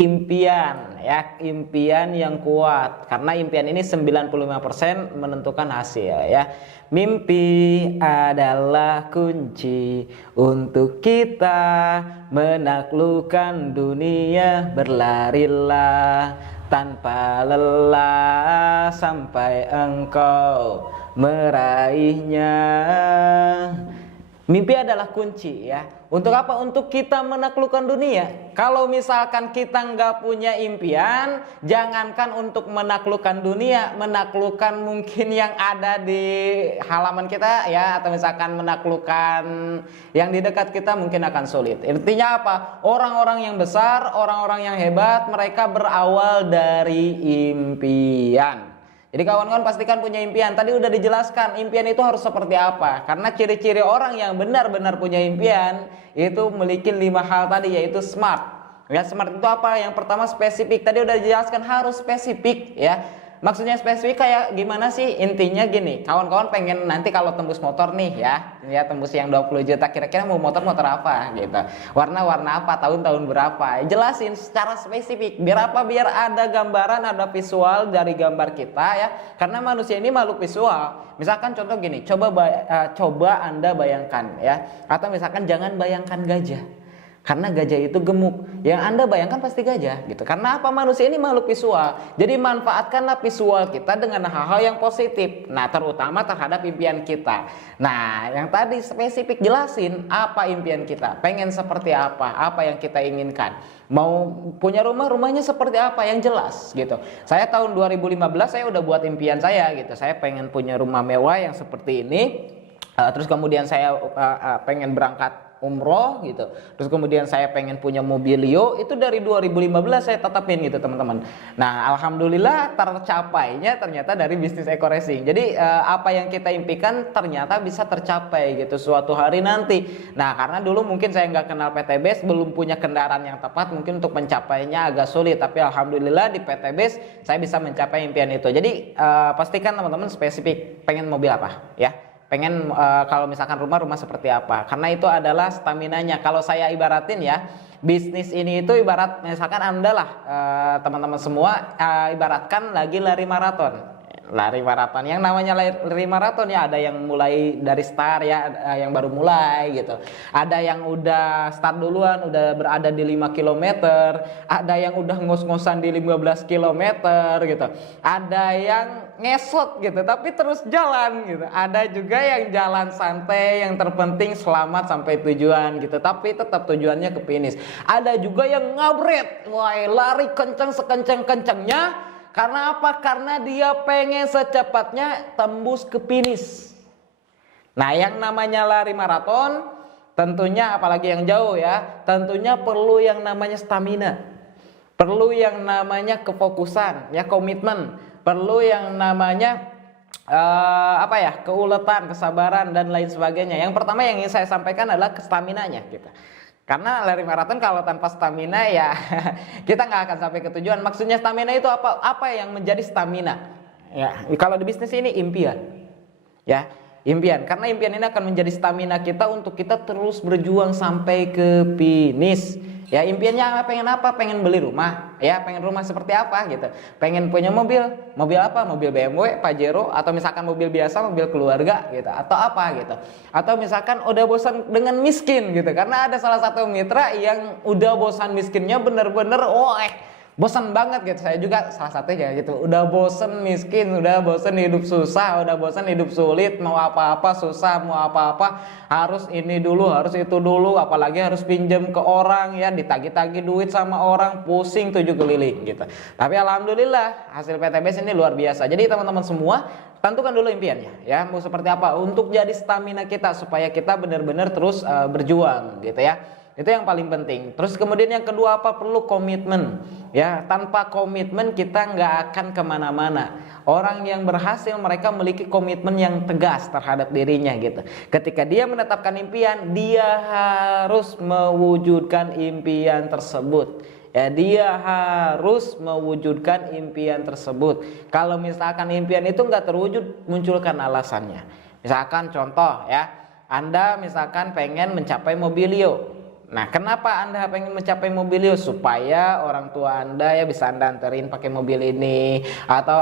impian ya, impian yang kuat, karena impian ini 95% menentukan hasil ya. Mimpi adalah kunci untuk kita menaklukkan dunia. Berlarilah tanpa lelah sampai engkau meraihnya. Mimpi adalah kunci ya. Untuk apa? Untuk kita menaklukkan dunia. Kalau misalkan kita nggak punya impian, jangankan untuk menaklukkan dunia, menaklukkan mungkin yang ada di halaman kita ya, atau misalkan menaklukkan yang di dekat kita mungkin akan sulit. Intinya apa? Orang-orang yang besar, orang-orang yang hebat, mereka berawal dari impian. Jadi kawan-kawan pastikan punya impian. Tadi udah dijelaskan impian itu harus seperti apa. Karena ciri-ciri orang yang benar-benar punya impian itu memiliki 5 hal tadi, yaitu smart. Ya, smart itu apa? Yang pertama spesifik. Tadi udah dijelaskan harus spesifik ya. Maksudnya spesifik kayak gimana sih? Intinya gini, kawan-kawan pengen nanti kalau tembus motor nih ya tembus yang 20 juta, kira-kira mau motor apa gitu. Warna-warna apa, tahun-tahun berapa. Jelasin secara spesifik. Biar apa? Biar ada gambaran, ada visual dari gambar kita ya. Karena manusia ini makhluk visual. Misalkan contoh gini, coba Anda bayangkan ya. Atau misalkan jangan bayangkan gajah. Karena gajah itu gemuk. Yang Anda bayangkan pasti gajah gitu. Karena apa? Manusia ini makhluk visual. Jadi manfaatkanlah visual kita dengan hal-hal yang positif. Nah, terutama terhadap impian kita. Nah, yang tadi spesifik jelasin apa impian kita. Pengen seperti apa yang kita inginkan. Mau punya rumah, rumahnya seperti apa yang jelas gitu. Saya tahun 2015 saya udah buat impian saya gitu. Saya pengen punya rumah mewah yang seperti ini. Terus kemudian saya pengen berangkat umroh gitu. Terus kemudian saya pengen punya mobilio, itu dari 2015 saya tetapin gitu teman-teman. Nah, alhamdulillah tercapainya ternyata dari bisnis Eko Racing. Jadi apa yang kita impikan ternyata bisa tercapai gitu suatu hari nanti. Nah, karena dulu mungkin saya nggak kenal PTBS, belum punya kendaraan yang tepat, mungkin untuk mencapainya agak sulit. Tapi alhamdulillah di PTBS saya bisa mencapai impian itu. Jadi pastikan teman-teman spesifik pengen mobil apa ya. Pengen kalau misalkan rumah seperti apa, karena itu adalah staminanya. Kalau saya ibaratin ya, bisnis ini itu ibarat misalkan Anda lah teman-teman semua ibaratkan lagi lari maraton. Lari maraton, yang namanya lari maraton ya ada yang mulai dari start ya, yang baru mulai gitu. Ada yang udah start duluan, udah berada di 5 km, ada yang udah ngos-ngosan di 15 km gitu. Ada yang ngesot gitu tapi terus jalan gitu. Ada juga yang jalan santai, yang terpenting selamat sampai tujuan gitu, tapi tetap tujuannya ke finish. Ada juga yang ngabret, wah lari kenceng sekenceng-kencengnya. Karena apa? Karena dia pengen secepatnya tembus ke finish. Nah, yang namanya lari maraton tentunya apalagi yang jauh ya, tentunya perlu yang namanya stamina. Perlu yang namanya kefokusan, ya komitmen. Perlu yang namanya keuletan, kesabaran dan lain sebagainya. Yang pertama yang ingin saya sampaikan adalah staminanya gitu. Karena lari maraton kalau tanpa stamina ya kita nggak akan sampai ke tujuan. Maksudnya stamina itu apa? Apa yang menjadi stamina? Ya, kalau di bisnis ini impian. Ya, impian. Karena impian ini akan menjadi stamina kita untuk kita terus berjuang sampai ke finish. Ya, impiannya pengen apa? Pengen beli rumah. Ya, pengen rumah seperti apa gitu. Pengen punya mobil. Mobil apa? Mobil BMW, Pajero, atau misalkan mobil biasa, mobil keluarga gitu. Atau apa gitu. Atau misalkan udah bosan dengan miskin gitu. Karena ada salah satu mitra yang udah bosan miskinnya bener-bener bosan banget gitu. Saya juga salah satunya gitu. Udah bosan miskin, udah bosan hidup susah, udah bosan hidup sulit, mau apa-apa susah, mau apa-apa harus ini dulu, harus itu dulu, apalagi harus pinjam ke orang ya, ditagih-tagih duit sama orang, pusing 7 keliling gitu. Tapi alhamdulillah hasil PTBS ini luar biasa. Jadi teman-teman semua tentukan dulu impiannya ya, mau seperti apa untuk jadi stamina kita supaya kita benar-benar terus berjuang gitu ya. Itu yang paling penting. Terus kemudian yang kedua apa? Perlu komitmen. Ya, tanpa komitmen kita nggak akan kemana-mana. Orang yang berhasil mereka memiliki komitmen yang tegas terhadap dirinya gitu. Ketika dia menetapkan impian, dia harus mewujudkan impian tersebut. Ya, dia harus mewujudkan impian tersebut. Kalau misalkan impian itu nggak terwujud, munculkan alasannya. Misalkan contoh ya, Anda misalkan pengen mencapai mobilio. Nah, kenapa Anda pengen mencapai mobil itu? Supaya orang tua Anda ya bisa Anda anterin pakai mobil ini, atau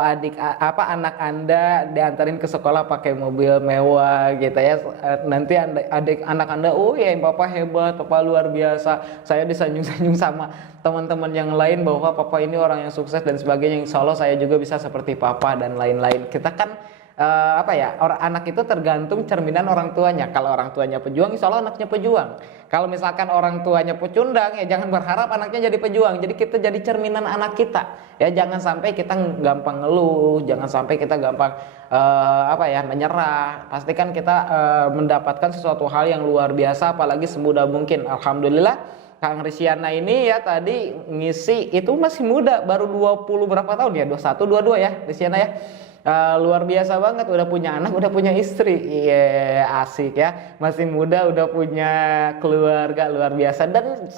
anak Anda dianterin ke sekolah pakai mobil mewah gitu ya. Nanti anak Anda, oh ya papa hebat, papa luar biasa. Saya disanjung-sanjung sama teman-teman yang lain bahwa papa ini orang yang sukses dan sebagainya. Insya Allah saya juga bisa seperti papa dan lain-lain. Kita kan anak itu tergantung cerminan orang tuanya. Kalau orang tuanya pejuang, insya Allah anaknya pejuang. Kalau misalkan orang tuanya pecundang, ya jangan berharap anaknya jadi pejuang. Jadi kita jadi cerminan anak kita. Ya jangan sampai kita gampang ngeluh, jangan sampai kita gampang menyerah. Pastikan kita mendapatkan sesuatu hal yang luar biasa, apalagi semudah mungkin. Alhamdulillah Kang Risyana ini ya tadi ngisi itu masih muda, baru 20 berapa tahun ya, 21, 22 ya Risyana ya. Luar biasa banget, udah punya anak, udah punya istri. Iya, asik ya, masih muda udah punya keluarga, luar biasa. Dan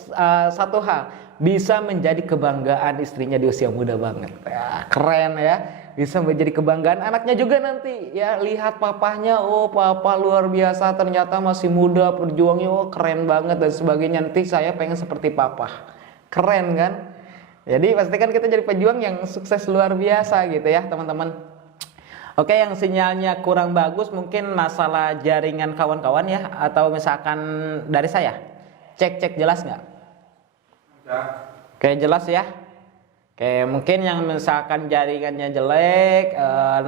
satu hal, bisa menjadi kebanggaan istrinya di usia muda banget ya, keren ya, bisa menjadi kebanggaan anaknya juga nanti ya, lihat papahnya, oh papa luar biasa ternyata masih muda perjuangnya, oh keren banget dan sebagainya, nanti saya pengen seperti papa, keren kan. Jadi pastikan kita jadi pejuang yang sukses luar biasa gitu ya teman-teman. Oke, yang sinyalnya kurang bagus mungkin masalah jaringan kawan-kawan ya, atau misalkan dari saya. Cek jelas nggak? Oke, jelas ya. Oke, mungkin yang misalkan jaringannya jelek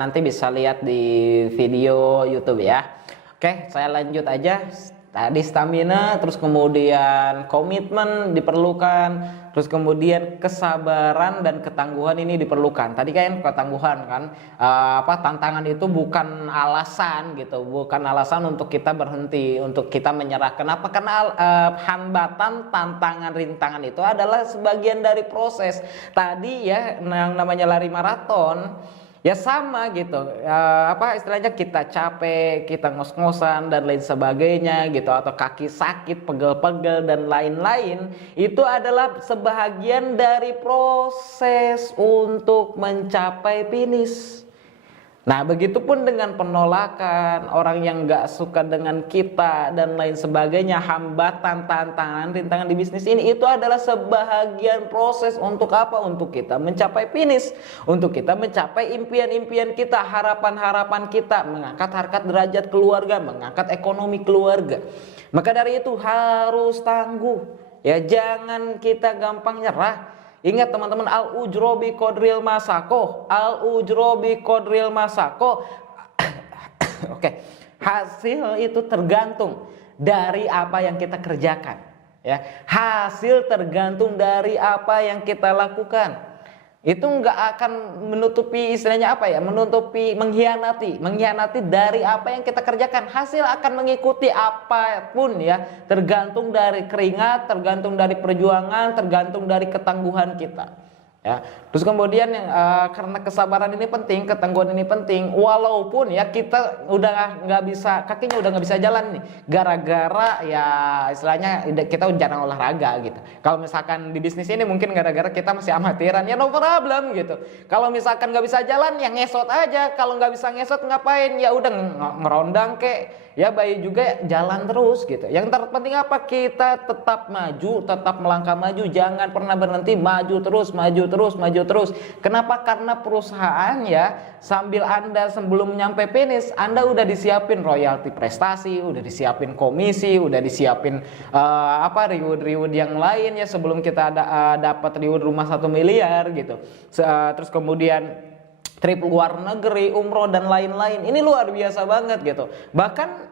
nanti bisa lihat di video YouTube ya. Oke, saya lanjut aja. Tadi stamina, terus kemudian komitmen diperlukan, terus kemudian kesabaran dan ketangguhan ini diperlukan. Tadi kan ketangguhan kan, tantangan itu bukan alasan gitu, bukan alasan untuk kita berhenti, untuk kita menyerah. Kenapa? Karena hambatan, tantangan, rintangan itu adalah sebagian dari proses. Tadi ya yang namanya lari maraton. Ya sama gitu, istilahnya kita capek, kita ngos-ngosan dan lain sebagainya gitu, atau kaki sakit, pegel-pegel dan lain-lain, itu adalah sebahagian dari proses untuk mencapai finish. Nah, begitupun dengan penolakan, orang yang gak suka dengan kita dan lain sebagainya, hambatan, tantangan, rintangan di bisnis ini, itu adalah sebahagian proses untuk apa? Untuk kita mencapai finish, untuk kita mencapai impian-impian kita, harapan-harapan kita, mengangkat harkat derajat keluarga, mengangkat ekonomi keluarga. Maka dari itu harus tangguh, ya jangan kita gampang nyerah. Ingat teman-teman, al-ujro bi qadril masako, al-ujro bi qadril masako. Oke, hasil itu tergantung dari apa yang kita kerjakan. Ya, hasil tergantung dari apa yang kita lakukan. Itu nggak akan menutupi istilahnya mengkhianati dari apa yang kita kerjakan. Hasil akan mengikuti apapun ya, tergantung dari keringat, tergantung dari perjuangan, tergantung dari ketangguhan kita ya. Terus kemudian karena kesabaran ini penting, ketangguhan ini penting, walaupun ya kita udah nggak bisa, kakinya udah nggak bisa jalan nih gara-gara ya istilahnya kita jarang olahraga gitu. Kalau misalkan di bisnis ini mungkin gara-gara kita masih amatiran, ya no problem gitu. Kalau misalkan nggak bisa jalan ya ngesot aja, kalau nggak bisa ngesot ngapain, ya udah ngerondang kek ya, bayi juga jalan terus gitu. Yang terpenting apa? Kita tetap maju, tetap melangkah maju, jangan pernah berhenti, maju terus. Kenapa? Karena perusahaan ya, sambil Anda sebelum nyampe finish, Anda udah disiapin royalti prestasi, udah disiapin komisi, udah disiapin reward yang lain ya, sebelum kita dapat reward rumah 1 miliar gitu. Terus kemudian trip luar negeri, umroh dan lain-lain. Ini luar biasa banget gitu. Bahkan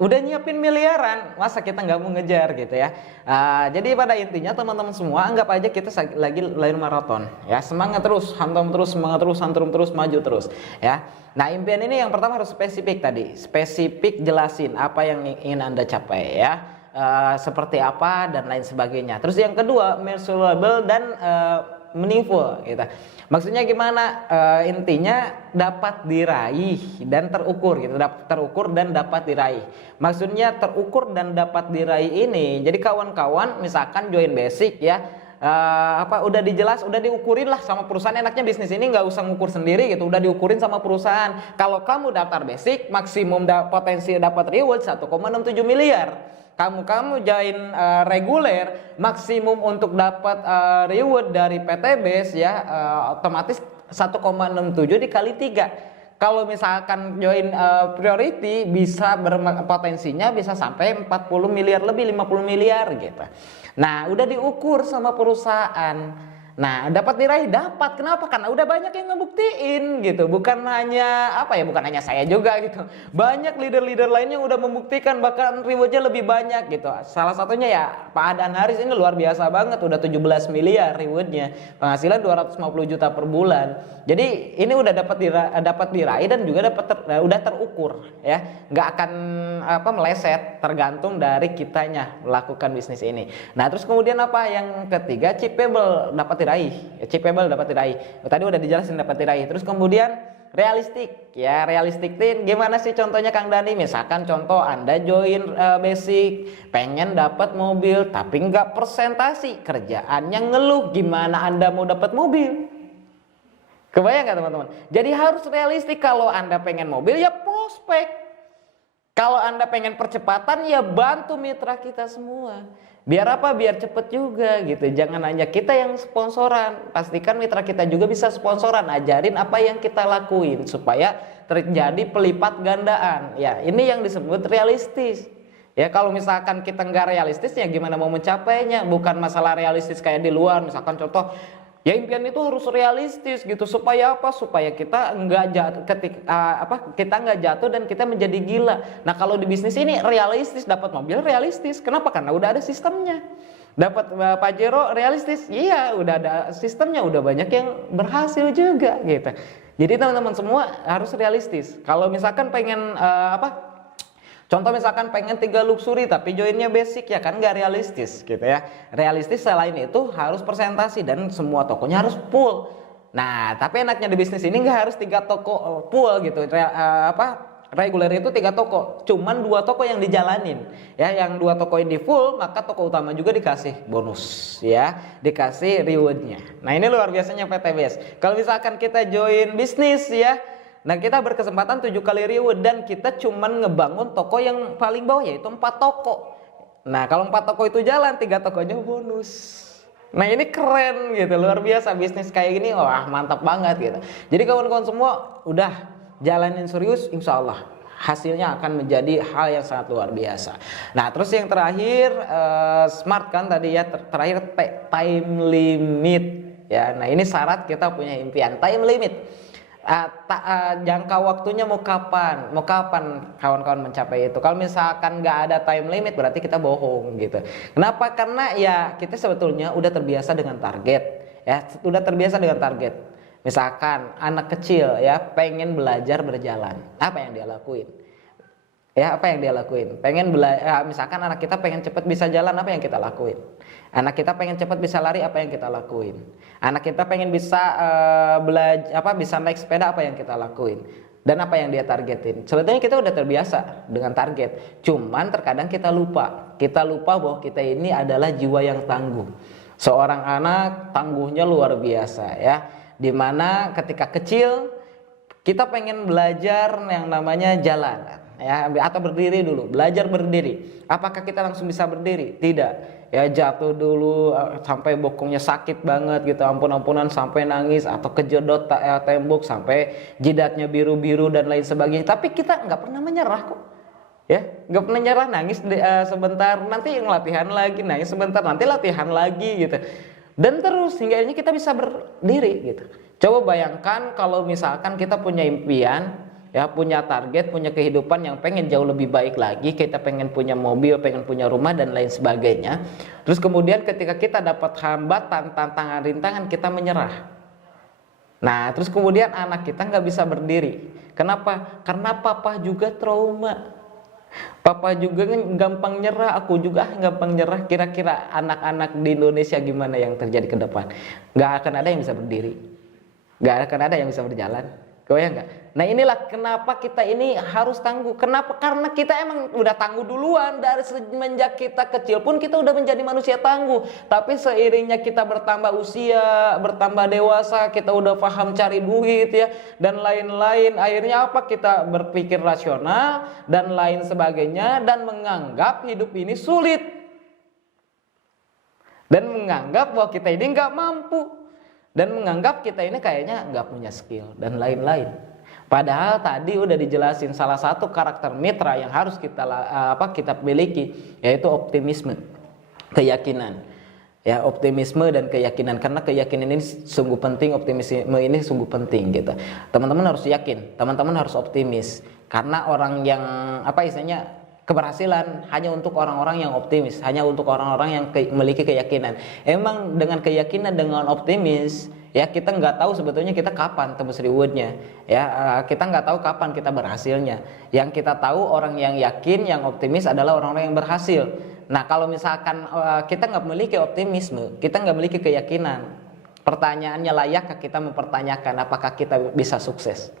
udah nyiapin miliaran, masa kita nggak mau ngejar gitu ya. Jadi pada intinya teman-teman semua, anggap aja kita lagi lari maraton ya. Semangat terus, hantam terus, semangat terus, santrum terus, maju terus ya. Nah, impian ini yang pertama harus spesifik tadi. Spesifik, jelasin apa yang ingin Anda capai ya. Seperti apa dan lain sebagainya. Terus yang kedua, measurable dan meaningful gitu. Maksudnya gimana? Intinya dapat diraih dan terukur gitu. Terukur dan dapat diraih. Maksudnya terukur dan dapat diraih ini. Jadi kawan-kawan misalkan join basic ya, udah udah diukurin lah sama perusahaan. Enaknya bisnis ini nggak usah ngukur sendiri gitu, udah diukurin sama perusahaan. Kalau kamu daftar basic, maksimum potensi dapat reward 1,67 miliar. Kamu join reguler, maksimum untuk dapat reward dari PTBS ya otomatis 1,67 dikali 3. Kalau misalkan join priority bisa potensinya bisa sampai 40 miliar lebih, 50 miliar gitu. Nah, udah diukur sama perusahaan. Nah, dapat diraih, dapat. Kenapa? Karena udah banyak yang ngebuktiin gitu. Bukan hanya bukan hanya saya juga gitu. Banyak leader-leader lainnya yang udah membuktikan bahkan rewardnya lebih banyak gitu. Salah satunya ya Pak Adhan Haris ini luar biasa banget, udah 17 miliar rewardnya. Penghasilan 250 juta per bulan. Jadi ini udah dapat diraih dan juga udah terukur ya. Nggak akan meleset tergantung dari kitanya melakukan bisnis ini. Nah, terus kemudian apa yang ketiga, achievable dapat diraih. Tadi udah dijelasin dapat diraih. Terus kemudian realistik. Ya, realistik itu gimana sih contohnya Kang Dani? Misalkan contoh Anda join basic, pengen dapat mobil tapi nggak presentasi, kerjaannya ngeluh, gimana Anda mau dapat mobil? Kebayang nggak teman-teman? Jadi harus realistik. Kalau Anda pengen mobil ya prospek. Kalau Anda pengen percepatan ya bantu mitra kita semua. Biar apa? Biar cepet juga gitu. Jangan hanya kita yang sponsoran. Pastikan mitra kita juga bisa sponsoran. Ajarin apa yang kita lakuin supaya terjadi pelipat gandaan. Ya, ini yang disebut realistis. Ya, kalau misalkan kita nggak realistis ya gimana mau mencapainya? Bukan masalah realistis kayak di luar. Misalkan contoh, ya impian itu harus realistis gitu. Supaya apa? Supaya kita nggak jatuh kita nggak jatuh dan kita menjadi gila. Nah, kalau di bisnis ini realistis, dapat mobil realistis. Kenapa? Karena udah ada sistemnya. Dapat Pajero realistis. Iya, udah ada sistemnya, udah banyak yang berhasil juga gitu. Jadi teman-teman semua harus realistis. Kalau misalkan pengen contoh misalkan pengen 3 luxury tapi joinnya basic ya kan nggak realistis gitu ya. Realistis selain itu harus presentasi dan semua tokonya harus full. Nah, tapi enaknya di bisnis ini nggak harus 3 toko full gitu. Reguler itu 3 toko, cuman 2 toko yang dijalanin. Ya, yang 2 toko ini full, maka toko utama juga dikasih bonus ya, dikasih rewardnya. Nah, ini luar biasanya PTBS. Kalau misalkan kita join bisnis ya, nah kita berkesempatan 7 kali reward dan kita cuman ngebangun toko yang paling bawah yaitu 4 toko. Nah, kalau 4 toko itu jalan, 3 tokonya bonus. Nah, ini keren gitu, luar biasa bisnis kayak gini. Wah, mantap banget gitu. Jadi kawan-kawan semua udah jalanin serius, insya Allah hasilnya akan menjadi hal yang sangat luar biasa. Nah, terus yang terakhir smart kan tadi ya, terakhir time limit ya. Nah, ini syarat kita punya impian, time limit. Jangka waktunya mau kapan kawan-kawan mencapai itu. Kalau misalkan nggak ada time limit berarti kita bohong gitu. Kenapa? Karena ya kita sebetulnya udah terbiasa dengan target ya, udah terbiasa dengan target. Misalkan anak kecil ya pengen belajar berjalan, apa yang dia lakuin? Ya, apa yang dia lakuin? Misalkan anak kita pengen cepat bisa jalan, apa yang kita lakuin? Anak kita pengen cepat bisa lari, apa yang kita lakuin? Anak kita pengen bisa bisa naik sepeda, apa yang kita lakuin? Dan apa yang dia targetin? Sebetulnya kita udah terbiasa dengan target. Cuman terkadang kita lupa bahwa kita ini adalah jiwa yang tangguh. Seorang anak tangguhnya luar biasa ya. Dimana ketika kecil kita pengen belajar yang namanya jalan ya, atau berdiri dulu, belajar berdiri. Apakah kita langsung bisa berdiri? Tidak ya, jatuh dulu sampai bokongnya sakit banget gitu, ampun-ampunan sampai nangis atau kejedot tembok sampai jidatnya biru-biru dan lain sebagainya. Tapi kita nggak pernah menyerah kok ya, nggak pernah nyerah. Nangis sebentar, nanti latihan lagi, nangis sebentar, nanti latihan lagi gitu. Dan terus hingga akhirnya kita bisa berdiri gitu. Coba bayangkan kalau misalkan kita punya impian, ya punya target, punya kehidupan yang pengen jauh lebih baik lagi, kita pengen punya mobil, pengen punya rumah dan lain sebagainya. Terus kemudian ketika kita dapat hambatan, tantangan, rintangan, kita menyerah. Nah, terus kemudian anak kita nggak bisa berdiri. Kenapa? Karena papa juga trauma. Papa juga gampang nyerah, aku juga gampang nyerah. Kira-kira anak-anak di Indonesia gimana yang terjadi ke depan? Gak akan ada yang bisa berdiri, gak akan ada yang bisa berjalan. Kebayang nggak? Nah inilah kenapa kita ini harus tangguh. Kenapa? Karena kita emang udah tangguh duluan. Dari semenjak kita kecil pun kita udah menjadi manusia tangguh. Tapi seiringnya kita bertambah usia, bertambah dewasa, kita udah paham cari duit ya, dan lain-lain. Akhirnya apa? Kita berpikir rasional dan lain sebagainya, dan menganggap hidup ini sulit. Dan menganggap bahwa kita ini nggak mampu. Dan menganggap kita ini kayaknya nggak punya skill dan lain-lain. Padahal tadi udah dijelasin salah satu karakter mitra yang harus kita miliki, yaitu optimisme, keyakinan. Ya, optimisme dan keyakinan, karena keyakinan ini sungguh penting, optimisme ini sungguh penting gitu. Teman-teman harus yakin, teman-teman harus optimis, karena orang yang istilahnya keberhasilan hanya untuk orang-orang yang optimis, hanya untuk orang-orang yang memiliki keyakinan. Emang dengan keyakinan, dengan optimis, ya kita nggak tahu sebetulnya kita kapan tembus rewardnya. Ya kita nggak tahu kapan kita berhasilnya. Yang kita tahu orang yang yakin, yang optimis adalah orang-orang yang berhasil. Nah kalau misalkan kita nggak memiliki optimisme, kita nggak memiliki keyakinan, pertanyaannya layakkah kita mempertanyakan apakah kita bisa sukses?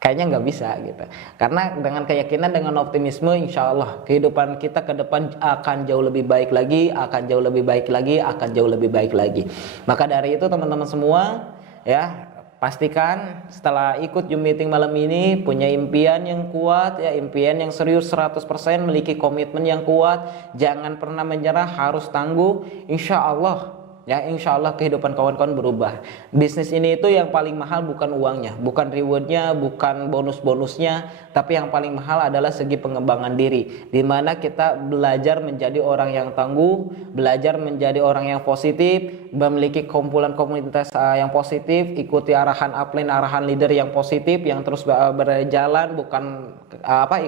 Kayaknya nggak bisa gitu. Karena dengan keyakinan, dengan optimisme, insya Allah kehidupan kita ke depan akan jauh lebih baik lagi, akan jauh lebih baik lagi, akan jauh lebih baik lagi. Maka dari itu teman-teman semua, ya pastikan setelah ikut Zoom meeting malam ini punya impian yang kuat, ya impian yang serius 100%, memiliki komitmen yang kuat, jangan pernah menyerah, harus tangguh, insya Allah. Ya insya Allah kehidupan kawan-kawan berubah. Bisnis ini itu yang paling mahal bukan uangnya, bukan rewardnya, bukan bonus-bonusnya, tapi yang paling mahal adalah segi pengembangan diri, dimana kita belajar menjadi orang yang tangguh, belajar menjadi orang yang positif, memiliki kumpulan komunitas yang positif, ikuti arahan upline, arahan leader yang positif, yang terus berjalan, bukan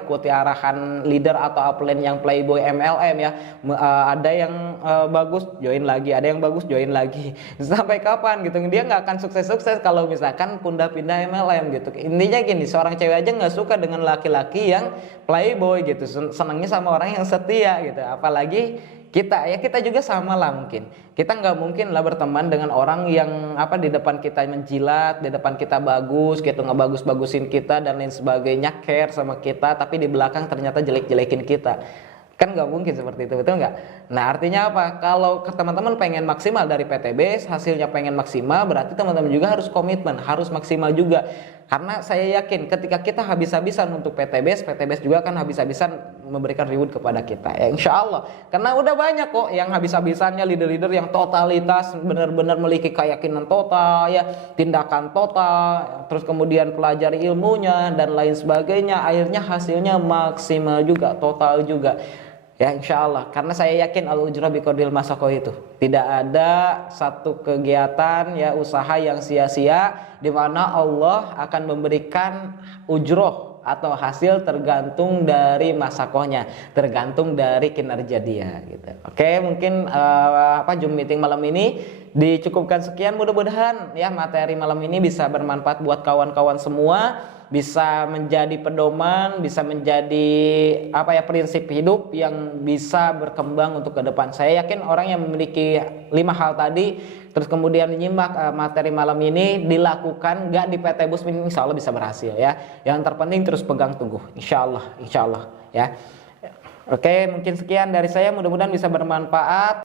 ikuti arahan leader atau upline yang playboy MLM ya. Ada yang bagus join lagi, ada yang bagus join lagi, sampai kapan gitu. Dia nggak akan sukses-sukses kalau misalkan pindah-pindah MLM gitu. Intinya gini, seorang cewek aja nggak suka dengan laki-laki yang playboy gitu, senangnya sama orang yang setia gitu. Apalagi kita juga sama lah. Mungkin kita nggak mungkin lah berteman dengan orang yang di depan kita menjilat, di depan kita bagus gitu, ngebagus-bagusin kita dan lain sebagainya, care sama kita, tapi di belakang ternyata jelek-jelekin kita. Kan nggak mungkin seperti itu, betul nggak? Nah artinya apa? Kalau teman-teman pengen maksimal dari PTBS, hasilnya pengen maksimal, berarti teman-teman juga harus komitmen, harus maksimal juga. Karena saya yakin ketika kita habis-habisan untuk PTBS, PTBS juga akan habis-habisan memberikan reward kepada kita. Ya insya Allah. Karena udah banyak kok yang habis-habisannya, leader-leader yang totalitas, benar-benar memiliki keyakinan total, ya tindakan total, terus kemudian pelajari ilmunya dan lain sebagainya. Akhirnya hasilnya maksimal juga, total juga. Ya insya Allah, karena saya yakin al-ujra biqadril masaqah itu tidak ada satu kegiatan ya usaha yang sia-sia, di mana Allah akan memberikan ujroh atau hasil tergantung dari masakohnya, tergantung dari kinerja dia gitu. Oke, mungkin Zoom meeting malam ini dicukupkan sekian. Mudah-mudahan ya materi malam ini bisa bermanfaat buat kawan-kawan semua, bisa menjadi pedoman, bisa menjadi prinsip hidup yang bisa berkembang untuk ke depan. Saya yakin orang yang memiliki 5 hal tadi terus kemudian menyimak materi malam ini, dilakukan nggak di PT Busmin, insya Allah bisa berhasil ya. Yang terpenting terus pegang teguh, insya Allah ya. Oke, mungkin sekian dari saya, mudah-mudahan bisa bermanfaat.